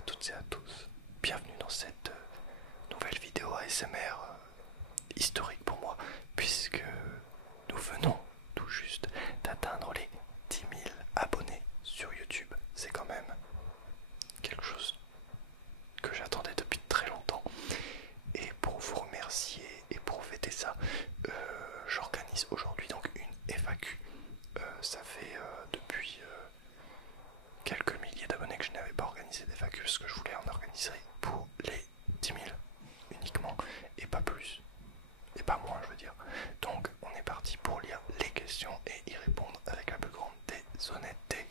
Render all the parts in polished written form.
à toutes et à tous. Bienvenue dans cette nouvelle vidéo ASMR historique pour moi, puisque nous venons tout juste d'atteindre les 10 000 abonnés sur YouTube. C'est quand même quelque chose que j'attendais depuis très longtemps. Et pour vous remercier et pour fêter ça, j'organise aujourd'hui donc une FAQ. Ça fait depuis quelques milliers d'abonnés que je n'avais pas organisé des FAQ parce que je voulais en organiser pour les 10 000 uniquement et pas plus et pas moins, je veux dire. Donc on est parti pour lire les questions et y répondre avec la plus grande des honnêtetés.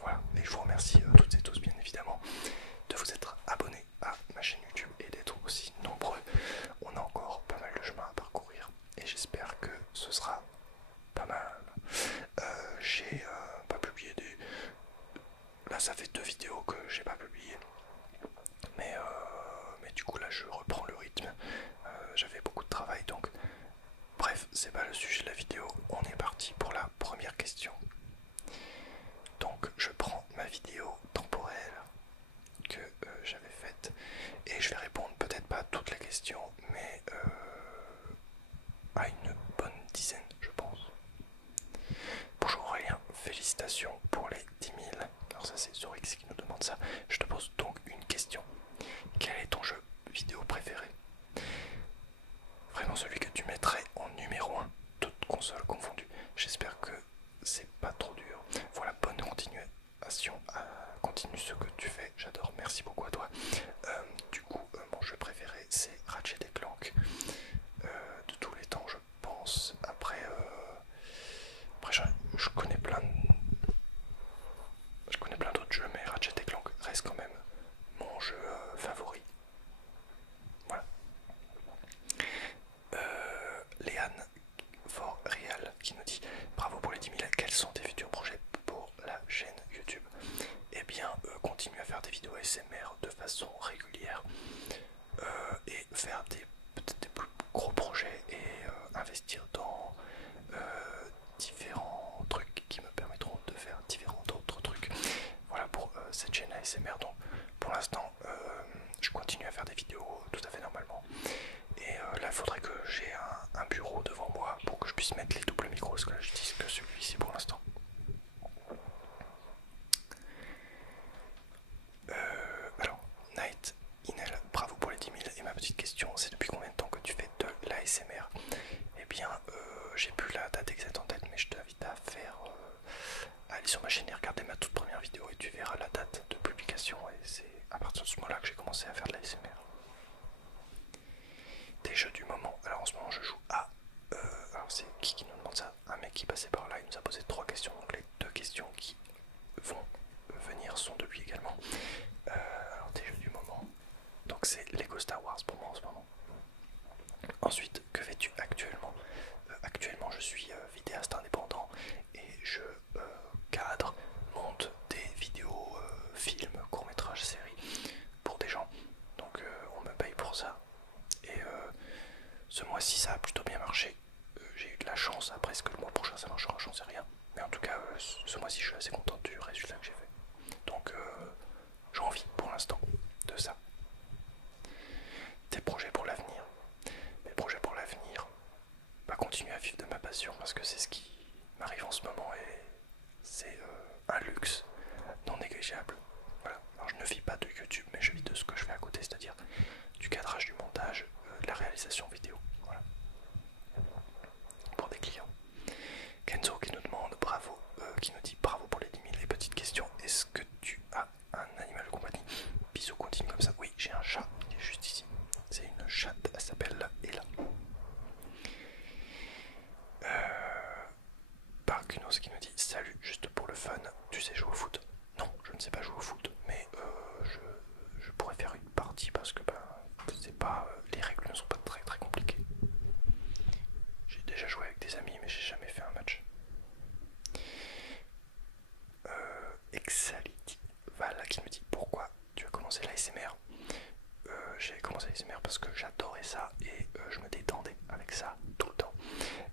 Voilà, et je vous remercie toutes et tous bien évidemment de vous être abonnés à ma chaîne YouTube et d'être aussi nombreux. On a encore pas mal de chemin à parcourir et j'espère que ce sera pas mal. J'ai pas publié des... Là ça fait 2 vidéos que j'ai pas publié, mais du coup là je reprends le rythme. J'avais beaucoup de travail, donc bref, c'est pas le sujet de la vidéo. On est parti pour la première question. Donc je prends ma vidéo temporelle que j'avais faite et je vais répondre peut-être pas à toutes les questions, mais à une bonne dizaine, je pense. Bonjour Aurélien, félicitations pour les 10 000. Alors ça c'est Zorix qui nous demande ça. Je te pose donc une question. Quel est ton jeu vidéo préféré? Vraiment celui que tu mettrais en numéro 1, toutes consoles confondues. J'espère que c'est pas trop dur. Voilà, bonne continuation. Continue ce que tu fais, j'adore. Merci beaucoup à toi. Du coup, mon jeu préféré c'est Ratchet et Clank. De tous les temps, je pense. Après je connais plein d'autres jeux, mais Ratchet et Clank reste quand même mon jeu favori. Voilà. Léane For Real qui nous dit bravo pour les 10 000. Quels sont tes futurs projets pour la chaîne YouTube? Eh bien, continue à faire des vidéos ASMR de façon régulière et faire peut-être des plus gros projets et investir dans différents trucs qui me permettront de faire différents autres trucs. Voilà pour cette chaîne ASMR. Donc pour l'instant je continue à faire des vidéos tout à fait normalement. Et là il faudrait que j'ai un bureau devant moi pour que je puisse mettre les doubles micros, parce que là j'utilise que celui-ci pour l'instant. Alors, Night Inel, bravo pour les 10 000. Et ma petite question, c'est depuis combien de temps que tu fais de l'ASMR? Eh bien, j'ai plus la date exacte en tête, mais je t'invite à faire... aller sur ma chaîne et regarder ma toute première vidéo et tu verras la date de publication. Et c'est à partir de ce moment-là que j'ai commencé à faire de l'ASMR. Des jeux du moment. Alors en ce moment, je joue à... alors c'est qui nous demande ça? Un mec qui passait par là, il nous a posé 3 questions. Donc les 2 questions qui vont venir sont de lui également. Alors des jeux du moment. Donc c'est Lego Star Wars pour moi en ce moment. Ensuite, que fais-tu actuellement? Actuellement, je suis vidéaste indépendant et je cadre, monte des vidéos, films, courts-métrages, séries pour des gens. Donc on me paye pour ça. Et ce mois-ci, ça a plutôt bien marché. J'ai eu de la chance. Après, est-ce que le mois prochain ça marchera? J'en sais rien. Mais en tout cas, ce mois-ci, je suis assez content du résultat que j'ai fait. Donc j'en vis pour l'instant de ça. Tes projets pour l'avenir? Mes projets pour l'avenir, bah, continuer à vivre de ma passion parce que c'est ce qui m'arrive en ce moment et c'est un luxe non négligeable. Voilà. Alors je ne vis pas de YouTube, mais je vis de ce que je fais à côté, c'est-à-dire du cadrage, du montage, de la réalisation vidéo. Voilà. Pour des clients. Kenzo qui nous demande bravo, qui nous dit bravo pour les 10 000. Et petite question, est-ce que tu as un animal de compagnie? Bisous, continue comme ça. Oui, j'ai un chat, il est juste ici. C'est une chatte, elle s'appelle Ella. Parkunos qui nous dit salut, juste pour le fun, tu sais jouer au foot? Non, je ne sais pas jouer au foot, mais je pourrais faire une partie parce que c'est pas, les règles ne sont pas très très compliquées. J'ai déjà joué avec des amis, mais j'ai jamais fait un match. Exality Val qui me dit pourquoi tu as commencé l'ASMR? J'ai commencé l'ASMR parce que j'adorais ça et je me détendais avec ça tout le temps.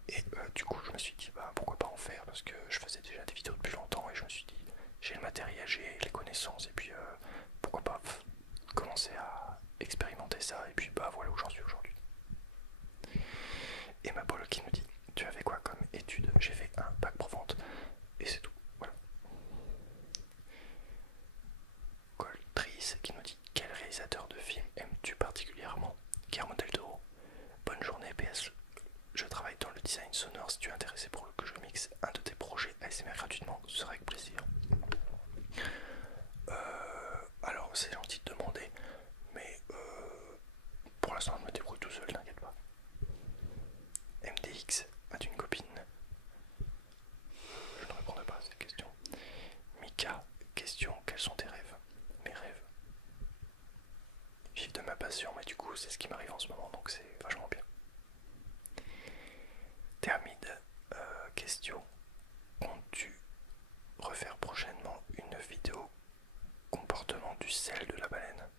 Et du coup je me suis dit bah pourquoi pas en faire, parce que je faisais déjà des vidéos depuis longtemps et je me suis dit j'ai le matériel, j'ai les connaissances et puis Valéris qui nous dit: quel réalisateur de film aimes-tu particulièrement? Guillermo del Toro. Bonne journée, PS. Je travaille dans le design sonore. Si tu es intéressé pour que je mixe un de tes projets ASMR gratuitement, ce sera avec plaisir. Alors, c'est gentil de demander, mais pour l'instant, je me débrouille tout seul, t'inquiète pas. MDX, as-tu une copine? Je ne répondrai pas à cette question. Mika, question: quels sont tes rêves? Mes rêves. Vivre de ma passion, mais du coup, c'est ce qui m'arrive en ce moment, donc c'est vachement bien. Thermide, question: comptes-tu refaire prochainement une vidéo comportement du sel de la baleine?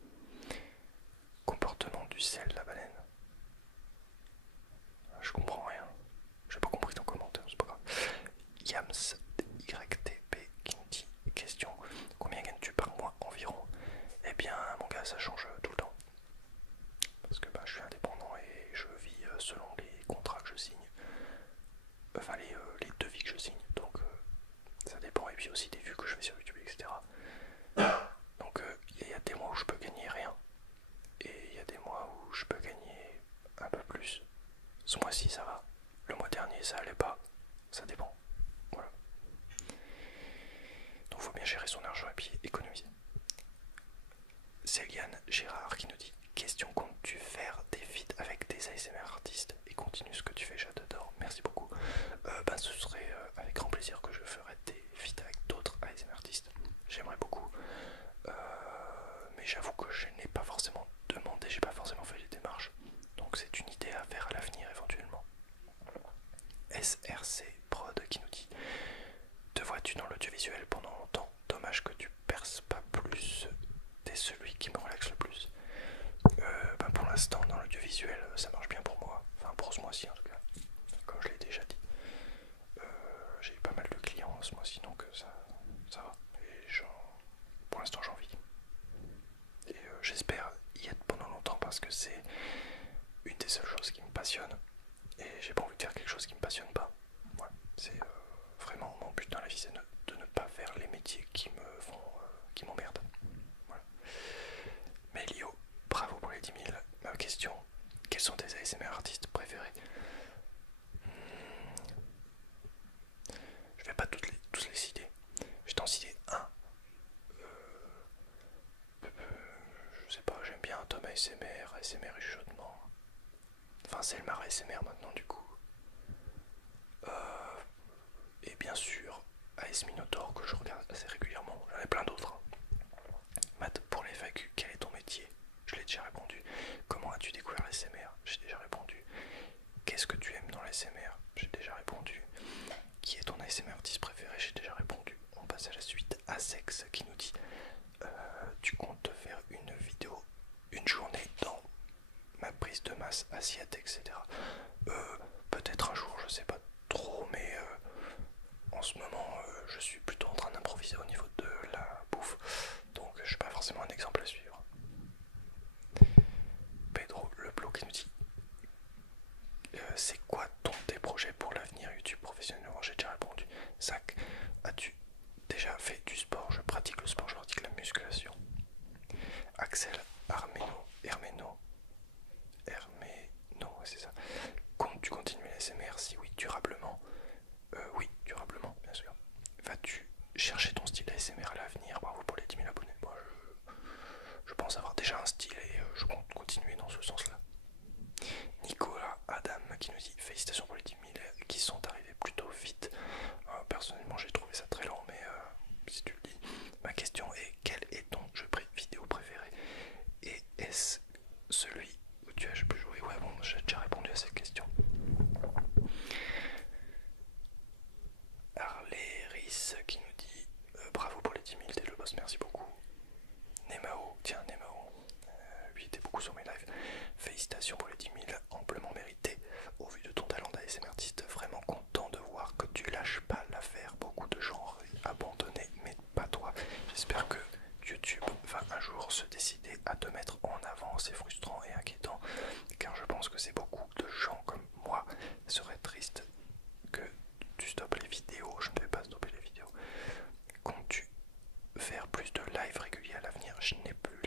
Comportement du sel de la baleine. Je comprends rien. J'ai pas compris ton commentaire, c'est pas grave. Yams YTP qui me dit: question: combien gagnes-tu par mois environ? Eh bien, mon gars, ça change tout le temps. Parce que je suis indépendant et je vis selon les contrats que je signe. Enfin, les devis que je signe. Donc, ça dépend. Et puis aussi des vues que je fais sur YouTube, etc. Donc, il y a des mois où je peux gagner rien. Et il y a des mois où je peux gagner un peu plus. Ce mois-ci, ça va. Le mois dernier, ça allait pas. Ça dépend. Voilà. Donc, faut bien gérer son argent et puis économiser. Céliane Gérard qui nous dit: question: comptes-tu faire des feats avec des ASMR artistes? Et continue ce que tu fais, j'adore. Merci beaucoup. Ce serait avec grand plaisir que je ferais des feats avec d'autres ASMR artistes. J'aimerais beaucoup. Mais j'avoue que je n'ai pas forcément demandé, j'ai pas forcément fait les démarches. Donc c'est une idée à faire à l'avenir éventuellement. SRC Prod qui nous dit: te vois-tu dans l'audiovisuel pendant longtemps? Dommage que tu perces pas plus. T'es celui qui me relaxe le plus. Pour l'instant, dans l'audiovisuel, ça marche bien pour moi. Enfin, pour ce mois-ci en tout cas. Comme je l'ai déjà dit. J'ai eu pas mal de clients ce mois-ci, donc ça va. Et pour l'instant, j'en vis. Et j'espère y être pendant longtemps parce que c'est une des seules choses qui me passionne. Et j'ai pas envie de faire quelque chose qui me passionne pas. Voilà. C'est vraiment mon but dans la vie, c'est de ne pas faire les métiers qui qui m'emmerdent. Voilà. Mais Lio, bravo pour les 10 000. Question: quels sont tes ASMR artistes préférés? Je vais pas tous les citer. Je vais t'en citer un. Je sais pas, j'aime bien Tom ASMR, ASMR et chuchotement. Enfin, c'est le mar ASMR maintenant du coup. Et bien sûr, AS Minotaur que je regarde assez régulièrement. J'en ai plein d'autres. Matt, pour les FAQ, quel est ton métier? Je l'ai déjà répondu. Comment as-tu découvert l'ASMR? J'ai déjà répondu. Qu'est-ce que tu aimes dans l'ASMR? J'ai déjà répondu. Qui est ton ASMR artiste préféré? J'ai déjà répondu. On passe à la suite. Asex qui nous dit: tu comptes faire une vidéo, une journée dans ma prise de masse assiette, etc. Peut-être un jour, je sais pas trop, mais en ce moment, je suis plutôt en train d'improviser au niveau de la bouffe, donc je suis pas forcément un exemple à suivre. Pedro Leblot qui nous dit: c'est quoi tes projets pour l'avenir YouTube professionnellement? J'ai déjà répondu. Zach, as-tu déjà fait du sport? Je pratique le sport, je pratique la musculation. Axel Herméno, c'est ça. Comptes-tu continuer l'ASMR? Si oui, durablement. Oui, durablement, bien sûr. Vas-tu chercher ton style ASMR à l'avenir? Bravo pour les 10 000 abonnés. Moi, je pense avoir déjà un style et je compte continuer dans ce sens-là. Nicolas Adam qui nous dit: félicitations pour les 10 000 qui sont arrivés plutôt vite. Personnellement, j'ai trouvé ça très lent, mais si tu le dis. Ma question est: quel est ton jeu vidéo préféré? Et est-ce celui où tu as pu jouer? Ouais, bon, j'ai déjà répondu à cette question. Arléris qui nous dit: bravo pour les 10 000, t'es le boss, merci beaucoup. Nemao, lui était beaucoup sur mes lives. Félicitations pour les 10 000, amplement mérité. Au vu de ton talent d'ASMR artiste, vraiment content de voir que tu lâches pas l'affaire. Beaucoup de gens auraient abandonné, mais pas toi. J'espère que YouTube va un jour se décider à te mettre en avant. C'est frustrant et inquiétant, car je pense que c'est beaucoup de gens comme moi seraient tristes que tu stoppes les vidéos. Je ne vais pas stopper les vidéos. Comptes-tu faire plus de live réguliers à l'avenir? Je n'ai plus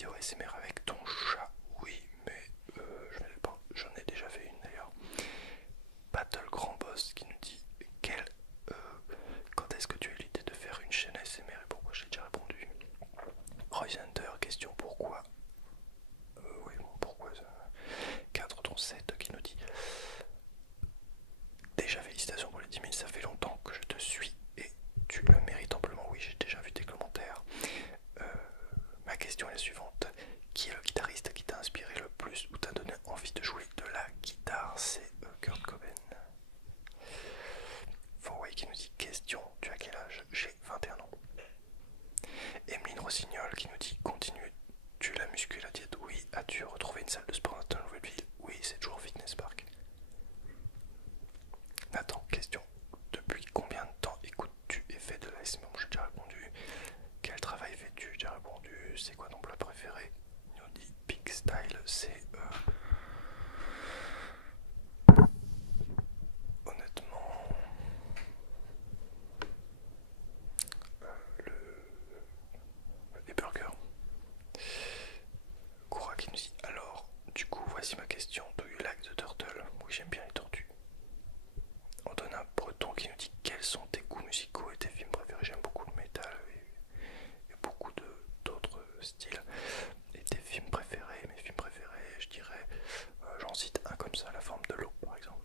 vidéo ASMR avec ton chat? Oui, mais j'en ai déjà fait une d'ailleurs. Battle Grand Boss qui nous dit euh, quand est-ce que tu as eu l'idée de faire une chaîne ASMR et pourquoi? J'ai déjà répondu. Roysander, question pourquoi? Oui, bon, pourquoi ça? 4 ton 7 qui nous dit déjà félicitations pour les 10 000, ça fait longtemps que je te suis et tu le mérites amplement. Oui, j'ai déjà vu tes commentaires. Ma question est la suivante. Qui est le guitariste qui t'a inspiré le plus ou t'a donné envie de jouer de la guitare? C'est Kurt Cobain. Forway qui nous dit question, tu as quel âge? J'ai 21 ans. Emeline Rossignol qui nous dit continue, tu la muscu et la diète? Oui. As-tu retrouvé une salle de sport dans ta nouvelle ville? Oui, c'est toujours Fitness Park. Nathan, question, depuis combien de temps écoutes-tu et fais de l'ASMR? J'ai déjà répondu. Quel travail fais-tu? J'ai déjà répondu. C'est quoi ton plat préféré? Il nous dit Big Style, c'est honnêtement les burgers. Koura qui nous dit alors, du coup, voici ma question. Do you like the turtle? Oui, j'aime bien les tortues. Antonin Breton qui nous dit quels sont tes goûts musicaux et tes films préférés? J'aime beaucoup le métal et beaucoup d'autres styles. Et tes films préférés? Mes films préférés, je dirais, j'en cite un comme ça, La forme de l'eau par exemple.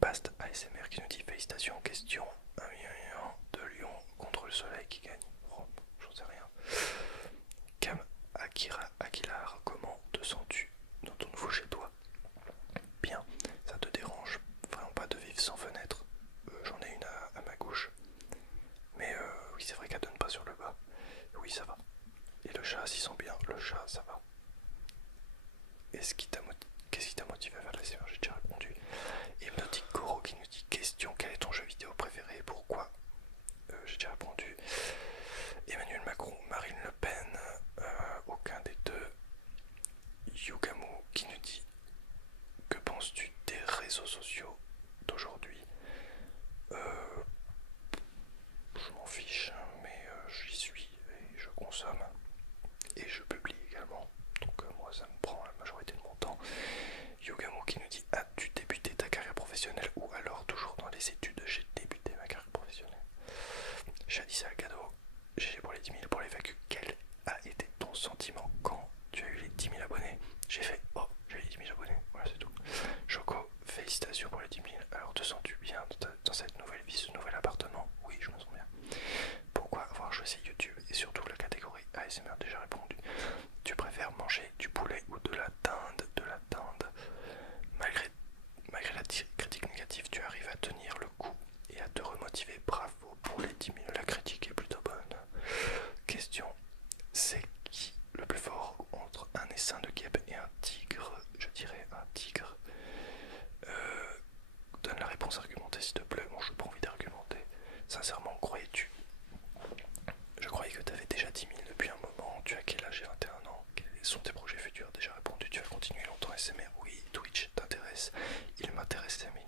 Bast ASMR qui nous dit félicitations, question, 1 million de lions contre le soleil qui gagne. Oh, j'en sais rien. Cam Aguilar, comment te sens-tu dans ton nouveau chez toi? Bien, ça te dérange vraiment pas de vivre sans fenêtre? J'en ai une à ma gauche, mais oui, c'est vrai qu'elle donne pas sur le bas. Oui, ça va. Et le chat s'y sent bien, le chat ça va. Qu'est-ce qui t'a motivé à faire la séance? J'ai déjà répondu. Hypnotique Goro qui nous dit question, quel est ton jeu vidéo préféré et pourquoi? J'ai déjà répondu. Emmanuel Macron, Marine Le Pen, aucun des deux. Yugamu qui nous dit que penses-tu des réseaux sociaux d'aujourd'hui? Je m'en fiche, mais j'y suis et je consomme et je publie également. Donc moi ça me prend la majorité de mon temps. Yugamu qui nous dit as-tu débuté ta carrière professionnelle ou alors toujours dans les études? J'ai débuté ma carrière professionnelle. Shadi Salgado, GG pour les 10 000 pour les vacus. Quel a été ton sentiment quand tu as eu les 10 000 abonnés? J'ai fait oh, j'ai eu les 10 000 abonnés, voilà c'est tout. Choco, félicitations pour les 10 000. Alors te sens-tu bien dans cette nouvelle vie, ce nouvel appartement? Oui, je me sens bien. Pourquoi avoir choisi YouTube et surtout la catégorie ASMR? Déjà répondu. Tu préfères manger du poulet ou de la dinde? De la dinde. Malgré la critique négative, tu arrives à tenir le coup et à te remotiver. Bravo pour les 10 000. La critique est plutôt bonne. Question, c'est qui le plus fort entre un essaim de guêpe et un tigre? Je dirais un tigre. Donne la réponse argumentée s'il te plaît. Bon, je n'ai pas envie d'argumenter. Sincèrement, croyais-tu? Je croyais que tu avais déjà 10 000 depuis un moment. Tu as quel âge? J'ai 21 ans. Quels sont tes projets futurs? Déjà répondu. Tu vas continuer longtemps SMR? Oui. Twitch t'intéresse? Il m'intéressait, mais